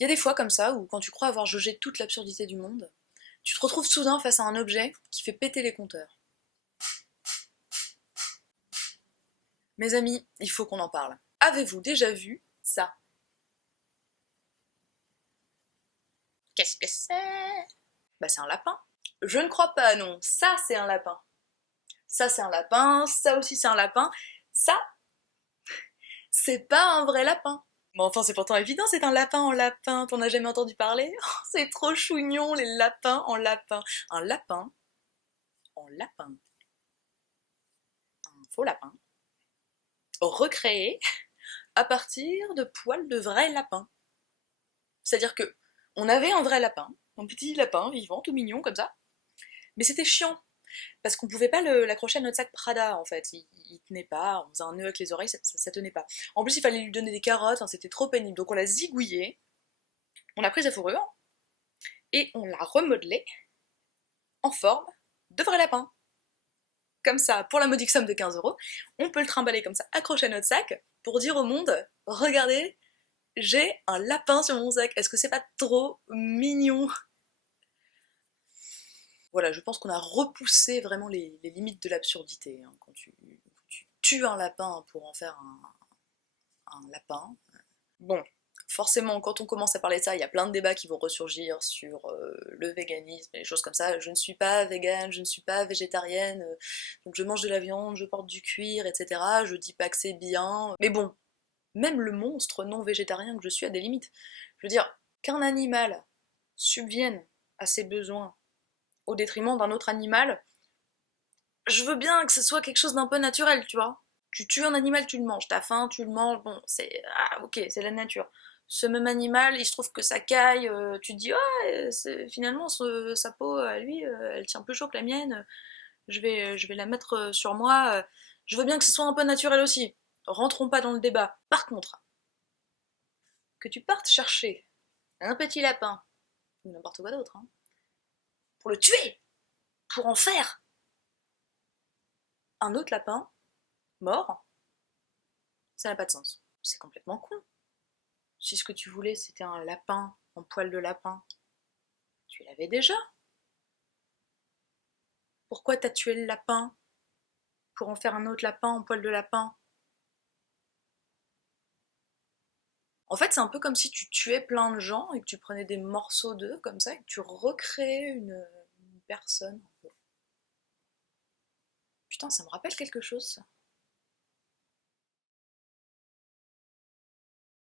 Il y a des fois comme ça où quand tu crois avoir jaugé toute l'absurdité du monde, tu te retrouves soudain face à un objet qui fait péter les compteurs. Mes amis, il faut qu'on en parle. Avez-vous déjà vu ça? Qu'est-ce que c'est? Bah c'est un lapin. Je ne crois pas, non. Ça c'est un lapin. Ça c'est un lapin, ça aussi c'est un lapin. Ça, c'est pas un vrai lapin. Mais enfin c'est pourtant évident, c'est un lapin en lapin. T'en as jamais entendu parler? Oh, c'est trop chougnon les lapins en lapin. Un lapin en lapin. Un faux lapin. Recréé à partir de poils de vrais lapins. C'est-à-dire que on avait un vrai lapin, un petit lapin vivant, tout mignon comme ça, mais c'était chiant parce qu'on pouvait pas l'accrocher à notre sac Prada en fait. Il tenait pas, on faisait un nœud avec les oreilles, ça tenait pas. En plus, il fallait lui donner des carottes, hein, c'était trop pénible. Donc on l'a zigouillé, on a pris sa fourrure et on l'a remodelé en forme de vrai lapin. Comme ça, pour la modique somme de 15 €, on peut le trimballer comme ça, accroché à notre sac, pour dire au monde, regardez, j'ai un lapin sur mon sac. Est-ce que c'est pas trop mignon? Voilà, je pense qu'on a repoussé vraiment les limites de l'absurdité, hein, quand tu tues un lapin pour en faire un lapin. Bon, forcément, quand on commence à parler de ça, il y a plein de débats qui vont ressurgir sur le véganisme et les choses comme ça. Je ne suis pas végane, je ne suis pas végétarienne, donc je mange de la viande, je porte du cuir, etc. Je dis pas que c'est bien. Mais bon, même le monstre non végétarien que je suis a des limites. Je veux dire, qu'un animal subvienne à ses besoins au détriment d'un autre animal, je veux bien que ce soit quelque chose d'un peu naturel, tu vois. Tu tues un animal, tu le manges, t'as faim, tu le manges, bon, c'est... Ah, ok, c'est la nature. Ce même animal, il se trouve que ça caille, tu te dis, oh, finalement, sa peau, à lui, elle tient plus chaud que la mienne, je vais la mettre sur moi. Je veux bien que ce soit un peu naturel aussi. Rentrons pas dans le débat. Par contre, que tu partes chercher un petit lapin, ou n'importe quoi d'autre, hein, pour le tuer, pour en faire un autre lapin mort, ça n'a pas de sens. C'est complètement con. Si ce que tu voulais c'était un lapin en poil de lapin, tu l'avais déjà. Pourquoi t'as tué le lapin pour en faire un autre lapin en poil de lapin? En fait, c'est un peu comme si tu tuais plein de gens et que tu prenais des morceaux d'eux comme ça et que tu recréais une personne. Putain, ça me rappelle quelque chose ça.